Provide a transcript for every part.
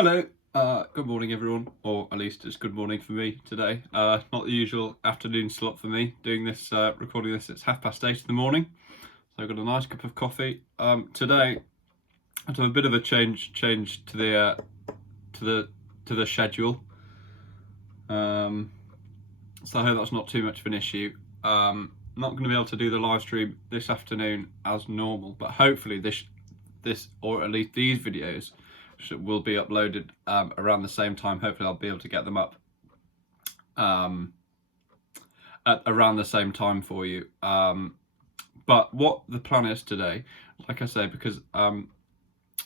Hello, good morning everyone, or at least it's good morning for me today. Not the usual afternoon slot for me, doing this, recording this, it's 8:30 in the morning. So I've got a nice cup of coffee. Today, I have a bit of a change to the schedule. So I hope that's not too much of an issue. Not going to be able to do the live stream this afternoon as normal, but hopefully this or at least these videos will be uploaded around the same time. Hopefully I'll be able to get them up at around the same time for you. But what the plan is today, like I say, because I'm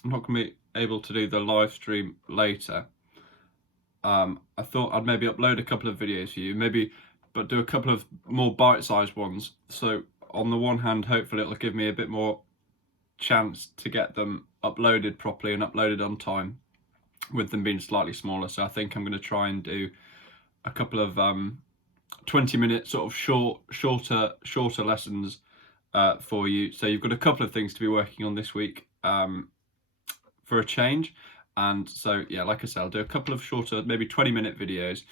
not going to be able to do the live stream later, I thought I'd maybe upload a couple of videos for you, but do a couple of more bite-sized ones. So on the one hand, hopefully it'll give me a bit more chance to get them uploaded properly and uploaded on time, with them being slightly smaller. So I think I'm going to try and do a couple of 20-minute sort of shorter lessons for you. So you've got a couple of things to be working on this week for a change. And so yeah, like I said, I'll do a couple of shorter, maybe 20-minute videos.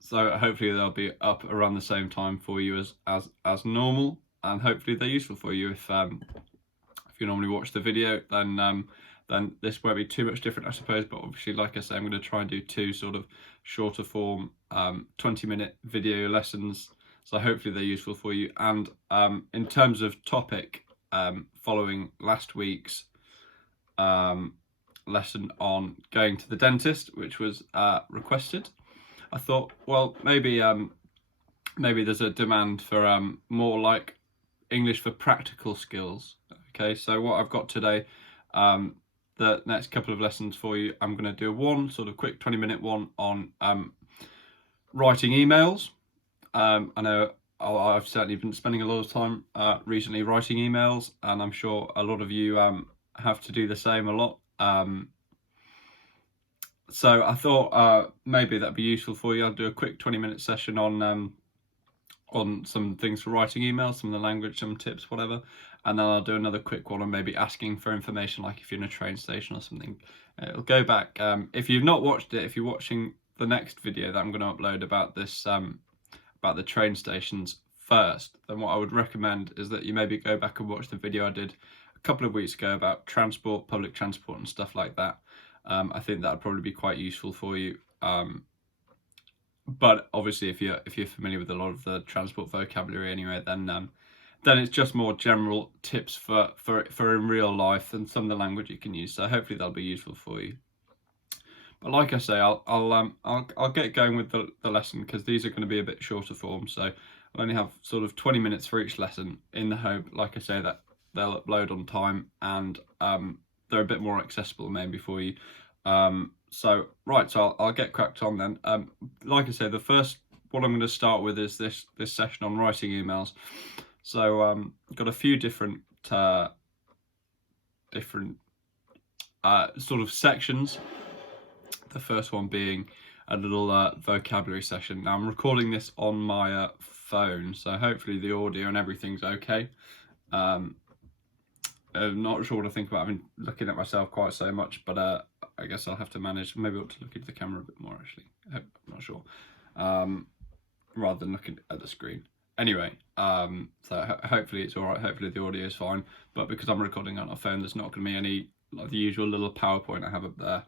So hopefully they'll be up around the same time for you as normal, and hopefully they're useful for you. If you normally watch the video, then this won't be too much different, I suppose. But obviously, like I say, I'm going to try and do two sort of shorter form 20-minute video lessons. So hopefully they're useful for you. And in terms of topic, following last week's lesson on going to the dentist, which was requested, I thought, well, maybe there's a demand for more like English for practical skills. Okay, so what I've got today, the next couple of lessons for you, I'm going to do one sort of quick 20-minute one on writing emails. I know I've certainly been spending a lot of time recently writing emails, and I'm sure a lot of you have to do the same a lot. So I thought maybe that'd be useful for you. I'll do a quick 20-minute session on some things for writing emails, some of the language, some tips, whatever. And then I'll do another quick one on maybe asking for information, like if you're in a train station or something. It'll go back. If you've not watched it, if you're watching the next video that I'm going to upload about this, about the train stations first, then what I would recommend is that you maybe go back and watch the video I did a couple of weeks ago about transport, public transport and stuff like that. I think that would probably be quite useful for you. But obviously, if you're familiar with a lot of the transport vocabulary anyway, then it's just more general tips for in real life and some of the language you can use. So hopefully that'll be useful for you. But like I say, I'll get going with the lesson, because these are going to be a bit shorter form. So I'll only have sort of 20 minutes for each lesson, in the hope, like I say, that they'll upload on time and they're a bit more accessible maybe for you. So I'll get cracked on then. Like I say, the first what I'm going to start with is this session on writing emails. So got a few different sort of sections. The first one being a little vocabulary session. Now I'm recording this on my phone, so hopefully the audio and everything's okay. I'm not sure what to think about. I've been looking at myself quite so much, but I guess I'll have to manage. Maybe I ought to look into the camera a bit more, actually. I'm not sure. Rather than looking at the screen. Anyway, so hopefully it's all right. Hopefully the audio is fine. But because I'm recording on a phone, there's not going to be any, like the usual little PowerPoint I have up there.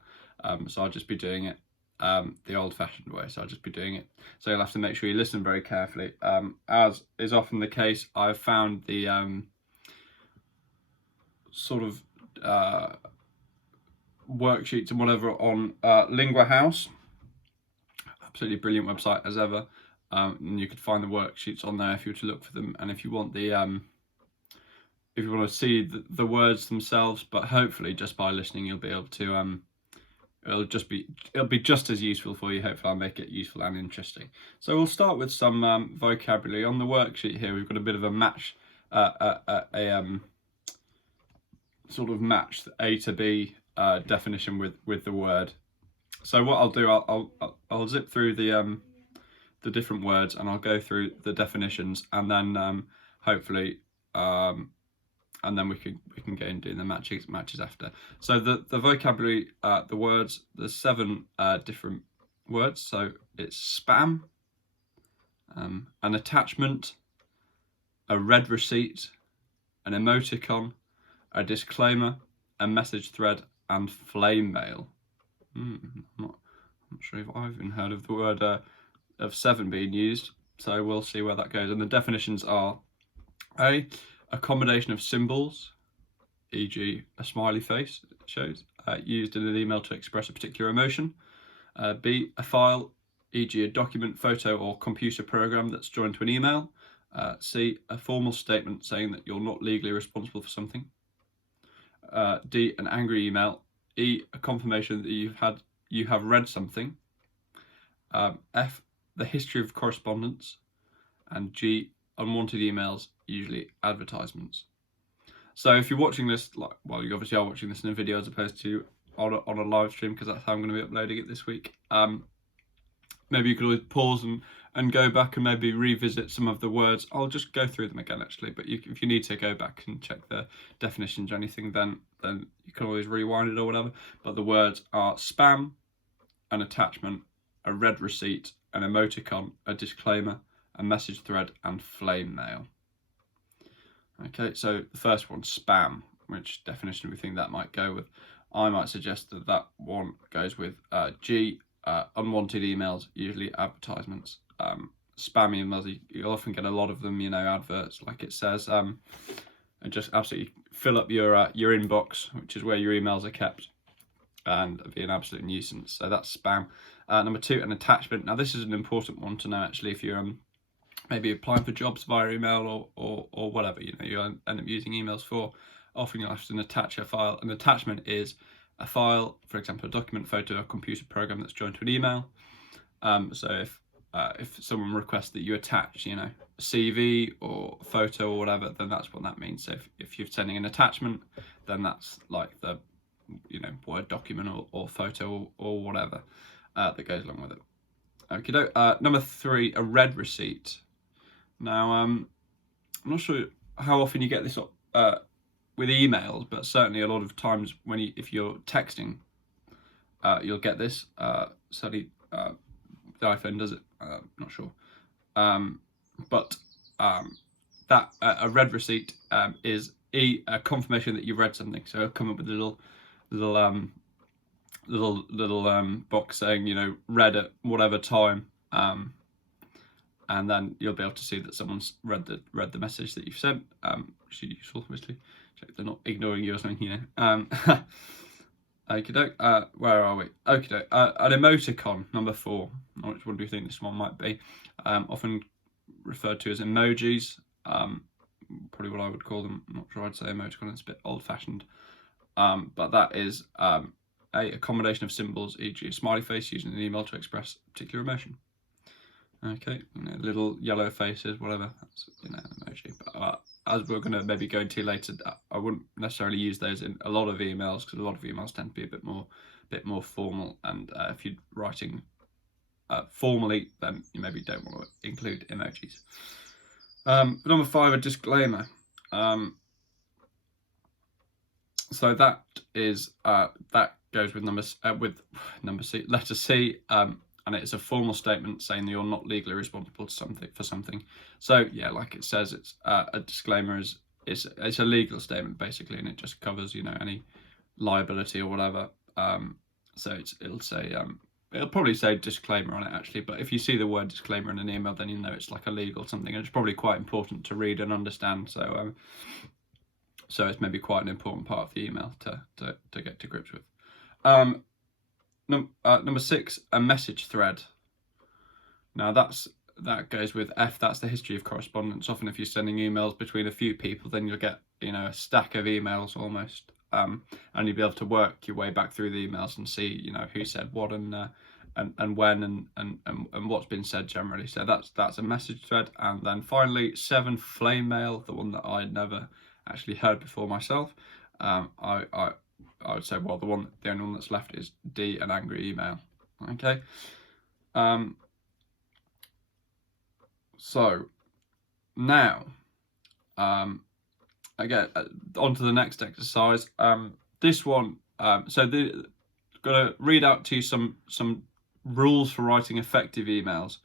So I'll just be doing it the old-fashioned way. So I'll just be doing it. So you'll have to make sure you listen very carefully. As is often the case, I've found the sort of worksheets and whatever on Lingua House. Absolutely brilliant website as ever. And you could find the worksheets on there if you were to look for them, and if you want the if you want to see the words themselves. But hopefully just by listening you'll be able to it'll be just as useful for you. Hopefully I'll make it useful and interesting. So we'll start with some vocabulary. On the worksheet here we've got a bit of a match, sort of match the A to B definition with the word. So what I'll do, I'll zip through the different words, and I'll go through the definitions, and then hopefully and then we can go and do the matches after. So the vocabulary, the words, there's 7 different words. So it's spam, an attachment, a red receipt, an emoticon, a disclaimer, a message thread, and flame mail. I'm not sure if I've even heard of the word of 7 being used, so we'll see where that goes. And the definitions are: A, a combination of symbols, e.g. a smiley face, it shows, used in an email to express a particular emotion. B, a file, e.g. a document, photo, or computer program that's joined to an email. C, a formal statement saying that you're not legally responsible for something. D, an angry email. E, a confirmation that you have read something. F, the history of correspondence. And G, unwanted emails, usually advertisements. So if you're watching this, well, you obviously are watching this in a video as opposed to on a live stream, because that's how I'm going to be uploading it this week. Maybe you could always pause and go back and maybe revisit some of the words. I'll just go through them again, actually, but if you need to go back and check the definitions or anything, then you can always rewind it or whatever. But the words are spam, an attachment, a red receipt, an emoticon, a disclaimer, a message thread, and flame mail. Okay, so the first one, spam, which definition we think that might go with. I might suggest that one goes with G, unwanted emails, usually advertisements. Spam emails, you'll often get a lot of them, adverts, like it says, and just absolutely fill up your inbox, which is where your emails are kept, and be an absolute nuisance. So that's spam. Number 2, an attachment. Now this is an important one to know, actually, if you're maybe applying for jobs via email or whatever, you end up using emails for. Often you'll have to attach a file. An attachment is a file, for example, a document, photo, or computer program that's joined to an email. So if someone requests that you attach, a CV or photo or whatever, then that's what that means. So if you're sending an attachment, then that's like the, Word document or photo or whatever that goes along with it. Okay, number 3, a red receipt. Now, I'm not sure how often you get this with emails, but certainly a lot of times if you're texting, you'll get this. Certainly, the iPhone does it. Not sure, but that a red receipt is a confirmation that you've read something. So it'll come up with a little box saying read at whatever time. And then you'll be able to see that someone's read the message that you've sent, which is useful, obviously. Check they're not ignoring you or something, Okey-doke, where are we? Okey-doke, an emoticon, number 4. Which one do you think this one might be? Often referred to as emojis, probably what I would call them. I'm not sure I'd say emoticon, it's a bit old-fashioned. But that is a combination of symbols, e.g. a smiley face used in an email to express a particular emotion. Okay, little yellow faces, whatever, that's an emoji. But as we're going to maybe go into later, I wouldn't necessarily use those in a lot of emails, because a lot of emails tend to be a bit more formal, and if you're writing formally, then you maybe don't want to include emojis. Number 5, a disclaimer. So that is that goes with letter C. And it's a formal statement saying that you're not legally responsible for something. So yeah, like it says, it's a disclaimer it's a legal statement basically, and it just covers any liability or whatever. So it'll probably say disclaimer on it, actually. But if you see the word disclaimer in an email, then it's like a legal something, and it's probably quite important to read and understand. So it's maybe quite an important part of the email to get to grips with. Number 6, a message thread. Now that goes with F. That's the history of correspondence. Often if you're sending emails between a few people, then you'll get a stack of emails almost, and you'll be able to work your way back through the emails and see who said what and when and what's been said generally. So that's a message thread. And then finally, 7, flame mail, the one that I'd never actually heard before myself. I would say, well, the only one that's left is D, an angry email. Okay. So now, again, on to the next exercise. This one, got to read out to you some rules for writing effective emails.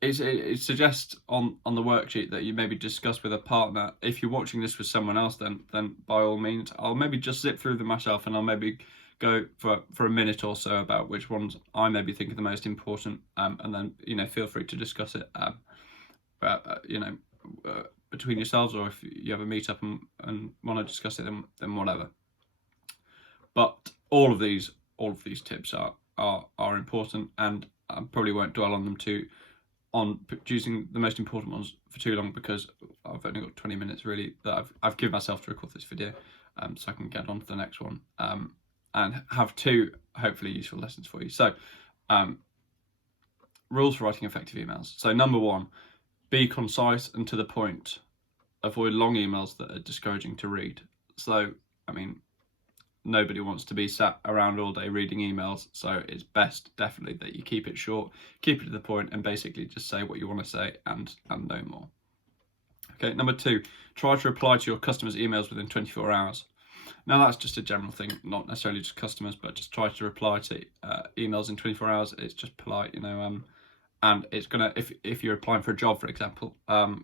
It suggests on the worksheet that you maybe discuss with a partner. If you're watching this with someone else, then by all means, I'll maybe just zip through them myself, and I'll maybe go for a minute or so about which ones I maybe think are the most important, and then feel free to discuss it, between yourselves, or if you have a meet up and want to discuss it, then whatever. But all of these tips are important, and I probably won't dwell on them on choosing the most important ones for too long, because I've only got 20 minutes really that I've given myself to record this video, so I can get on to the next one, and have 2 hopefully useful lessons for you. So rules for writing effective emails. So number 1, be concise and to the point. Avoid long emails that are discouraging to read. So I mean, nobody wants to be sat around all day reading emails, so it's best definitely that you keep it short, keep it to the point, and basically just say what you want to say and no more. Okay, number 2, try to reply to your customers' emails within 24 hours. Now that's just a general thing, not necessarily just customers, but just try to reply to emails in 24 hours. It's just polite, and it's gonna, if you're applying for a job, for example,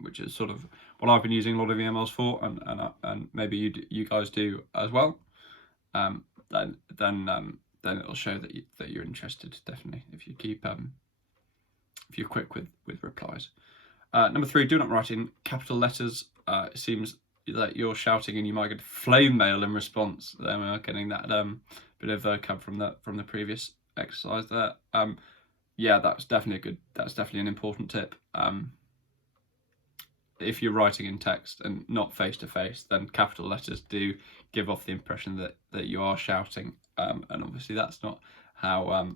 which is sort of what I've been using a lot of emails for, and maybe you guys do as well. Then it'll show that you're interested, definitely, if you keep if you're quick with replies. Number 3, do not write in capital letters. It seems that you're shouting and you might get flame mail in response. We're getting that bit of vocab from the previous exercise there. Yeah, that's definitely an important tip. If you're writing in text and not face to face, then capital letters do give off the impression that you are shouting, and obviously that's not how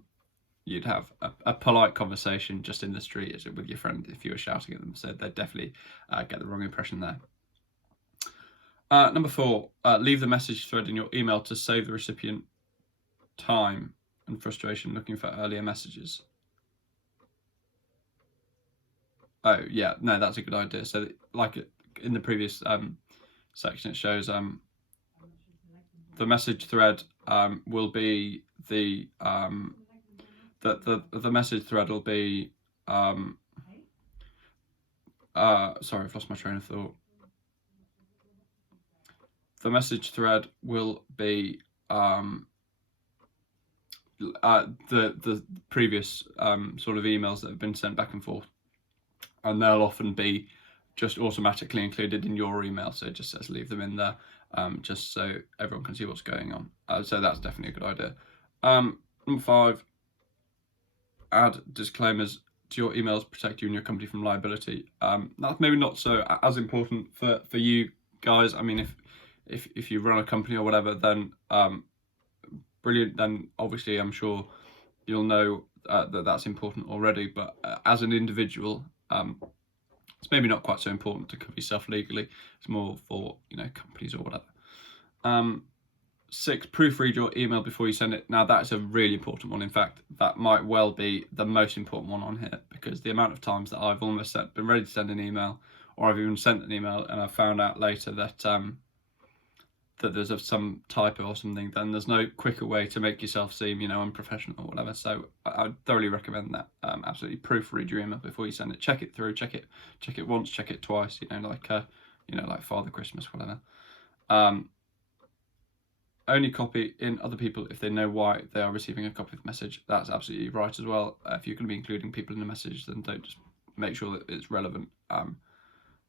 you'd have a polite conversation just in the street, as with your friend, if you were shouting at them. So they'd definitely get the wrong impression there. Number 4, leave the message thread in your email to save the recipient time and frustration looking for earlier messages. Oh yeah, no, that's a good idea. So like in the previous section, it shows the message thread will be the message thread will be sorry, I've lost my train of thought. The message thread will be the previous sort of emails that have been sent back and forth, and they'll often be just automatically included in your email. So it just says leave them in there, just so everyone can see what's going on. So that's definitely a good idea. Number 5, add disclaimers to your emails to protect you and your company from liability. That's maybe not so as important for you guys. I mean, if you run a company or whatever, then brilliant. Then obviously I'm sure you'll know that's important already. But as an individual, it's maybe not quite so important to cover yourself legally. It's more for companies or whatever. 6, proofread your email before you send it. Now that's a really important one. In fact, that might well be the most important one on here, because the amount of times that I've almost been ready to send an email, or I've even sent an email and I've found out later that that there's some typo or something, then there's no quicker way to make yourself seem unprofessional or whatever. So I thoroughly recommend that. Absolutely proofread your email before you send it. Check it through. Check it once. Check it twice. Like Father Christmas, whatever. Only copy in other people if they know why they are receiving a copy of the message. That's absolutely right as well. If you're going to be including people in the message, then don't just make sure that it's relevant.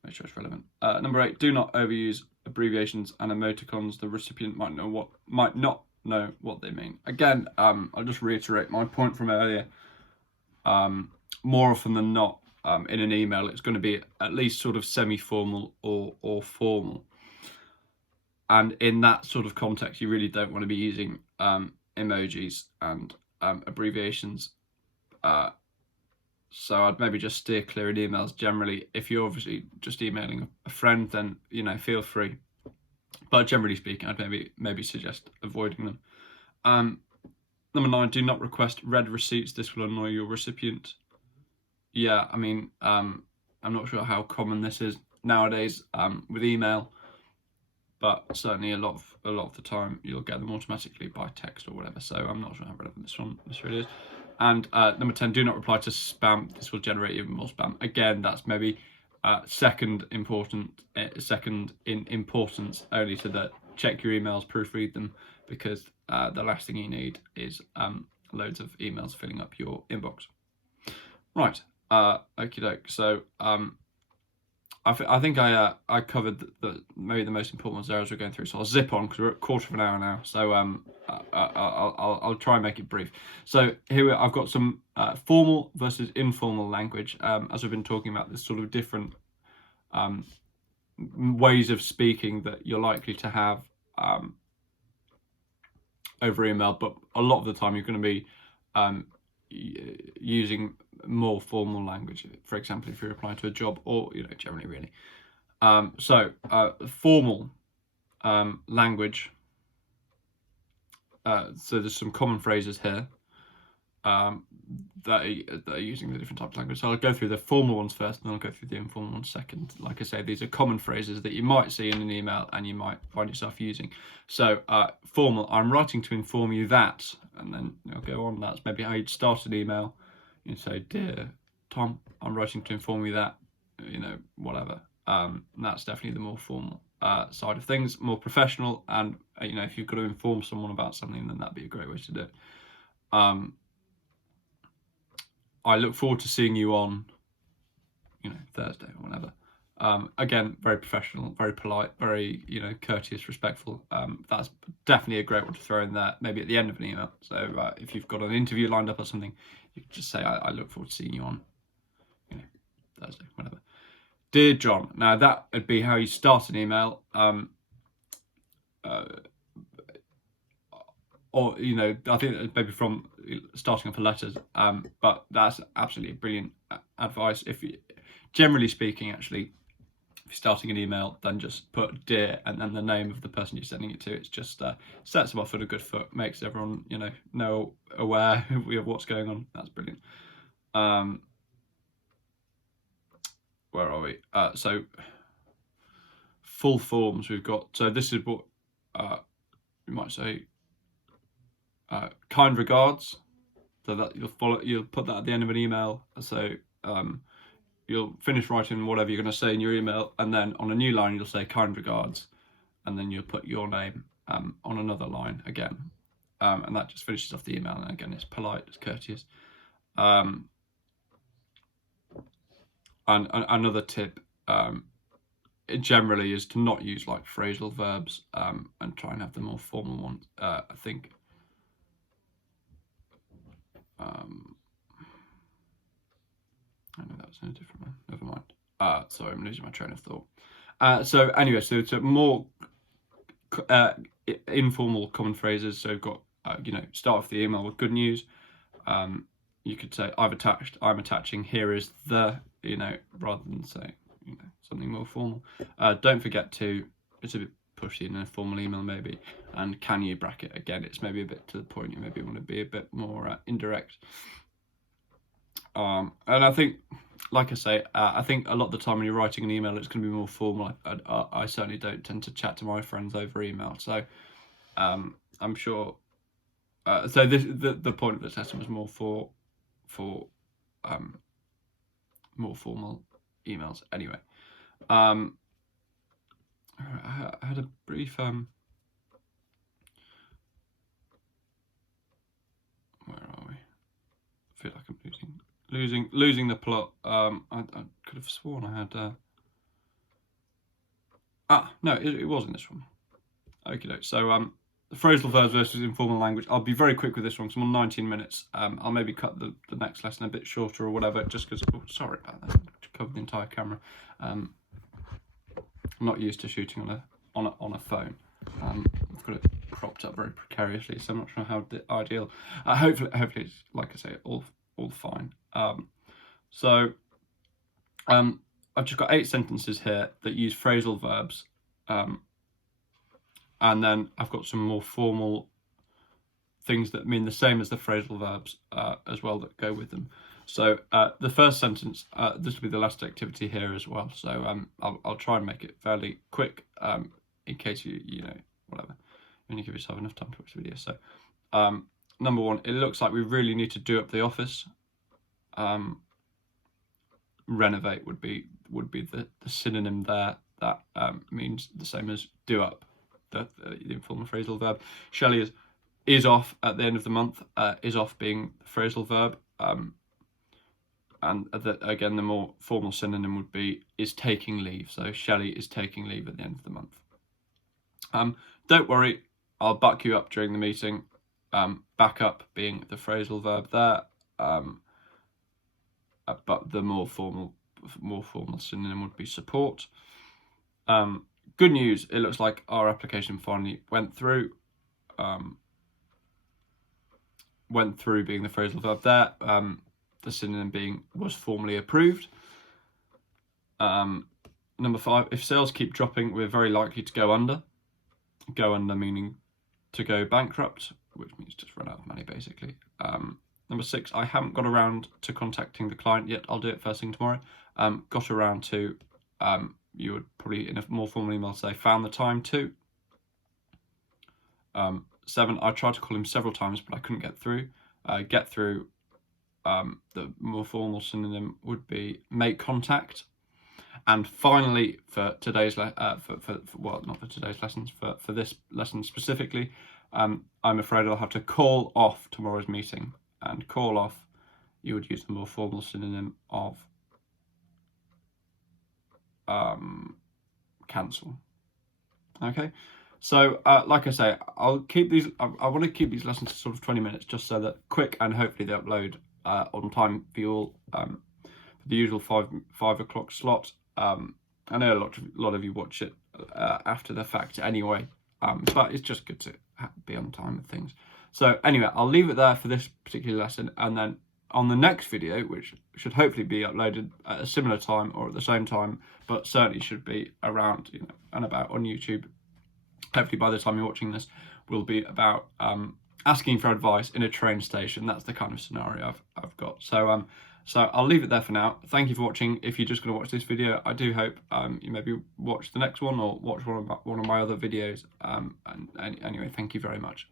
Make sure it's relevant. Number 8, do not overuse abbreviations and emoticons. The recipient might not know what they mean. Again, I'll just reiterate my point from earlier. More often than not, in an email, it's going to be at least sort of semi-formal or formal. And in that sort of context, you really don't want to be using emojis and abbreviations. So I'd maybe just steer clear in emails generally. If you're obviously just emailing a friend, then feel free. But generally speaking, I'd maybe suggest avoiding them. Number 9, do not request read receipts. This will annoy your recipient. Yeah, I mean, I'm not sure how common this is nowadays with email, but certainly a lot of the time you'll get them automatically by text or whatever. So I'm not sure how relevant this really is. And number 10, do not reply to spam. This will generate even more spam. Again, that's maybe second in importance only to the check your emails, proofread them, because the last thing you need is loads of emails filling up your inbox. Right, okie doke. So I think I covered maybe the most important ones there as we're going through. So I'll zip on because we're at a quarter of an hour now. So I'll try and make it brief. So here I've got some formal versus informal language. As we've been talking about, there's sort of different ways of speaking that you're likely to have over email, but a lot of the time you're going to be using more formal language. For example, if you're applying to a job, or generally really. Formal language. So there's some common phrases here that are using the different types of language. So I'll go through the formal ones first, and then I'll go through the informal ones second. Like I say, these are common phrases that you might see in an email and you might find yourself using. So formal, I'm writing to inform you that, and then I'll go on. That's maybe how you'd start an email. You say, dear Tom, I'm writing to inform you that, whatever. That's definitely the more formal side of things, more professional. And if you've got to inform someone about something, then that'd be a great way to do it. I look forward to seeing you on, Thursday or whatever. Again, very professional, very polite, very, courteous, respectful. That's definitely a great one to throw in there, maybe at the end of an email. So if you've got an interview lined up or something, you can just say, I look forward to seeing you on, Thursday, whatever. Dear John. Now that would be how you start an email. Or I think maybe from starting off for letters, but that's absolutely brilliant advice. Generally speaking, actually, if you're starting an email, then just put dear and then the name of the person you're sending it to. It's just sets them off on a good foot, makes everyone know aware of what's going on. That's brilliant. Where are we? So full forms we've got. So this is what you might say. Kind regards, so that you'll put that at the end of an email. So you'll finish writing whatever you're going to say in your email, and then on a new line you'll say kind regards, and then you'll put your name on another line again, and that just finishes off the email. And again, it's polite, it's courteous. And another tip generally is to not use like phrasal verbs and try and have the more formal ones. I think I know that was in a different one. Never mind. Sorry, I'm losing my train of thought. So anyway, so it's a more informal common phrases. So we've got start off the email with good news. You could say I'm attaching, here is the, rather than say something more formal. Don't forget to, it's a bit pushy in a formal email maybe, and can you bracket, again it's maybe a bit to the point, you maybe want to be a bit more indirect. And I think, like I say, I think a lot of the time when you're writing an email, it's going to be more formal. I certainly don't tend to chat to my friends over email, so I'm sure. So the point of this lesson was more for more formal emails. Anyway, I had a brief where are we? I feel like I'm losing the plot. I could have sworn I had. No, it was in this one. Okay, so the phrasal verbs versus informal language. I'll be very quick with this one because I'm on 19 minutes. I'll maybe cut the next lesson a bit shorter or whatever, just because. Oh, sorry about that. Covered the entire camera. I'm not used to shooting on a phone. I've got it propped up very precariously, so I'm not sure how ideal. Hopefully, it's, like I say, all fine. So I've just got 8 sentences here that use phrasal verbs, and then I've got some more formal things that mean the same as the phrasal verbs as well that go with them. So the first sentence, this will be the last activity here as well. So I'll try and make it fairly quick in case you know, whatever. You only give yourself enough time to watch the video. So number one, it looks like we really need to do up the office. Renovate would be the synonym there. That means the same as do up, the informal phrasal verb. Shelley is off at the end of the month. Is off being the phrasal verb. And again, the more formal synonym would be is taking leave. So Shelley is taking leave at the end of the month. Don't worry, I'll back you up during the meeting. Back up being the phrasal verb there. But the more formal synonym would be support. Good news, it looks like our application finally went through. Went through being the phrasal verb there. The synonym being was formally approved. Number 5, if sales keep dropping, we're very likely to go under. Go under meaning to go bankrupt, which means just run out of money basically. Number 6, I haven't got around to contacting the client yet. I'll do it first thing tomorrow. Got around to, you would probably in a more formal email say found the time to. 7, I tried to call him several times, but I couldn't get through. Get through, the more formal synonym would be make contact. And finally, for today's well, not for today's lessons, for this lesson specifically, I'm afraid I'll have to call off tomorrow's meeting. And call off, you would use the more formal synonym of cancel. Okay, so like I say, I'll keep these. I want to keep these lessons to sort of 20 minutes, just so that quick and hopefully they upload on time for you all. For the usual 5 o'clock slot. I know a lot of you watch it after the fact anyway, but it's just good to be on time with things. So anyway, I'll leave it there for this particular lesson, and then on the next video, which should hopefully be uploaded at a similar time or at the same time, but certainly should be around, you know, and about on YouTube. Hopefully by the time you're watching this, will be about asking for advice in a train station. That's the kind of scenario I've got. So so I'll leave it there for now. Thank you for watching. If you're just going to watch this video, I do hope you maybe watch the next one or watch one of my other videos. And anyway, thank you very much.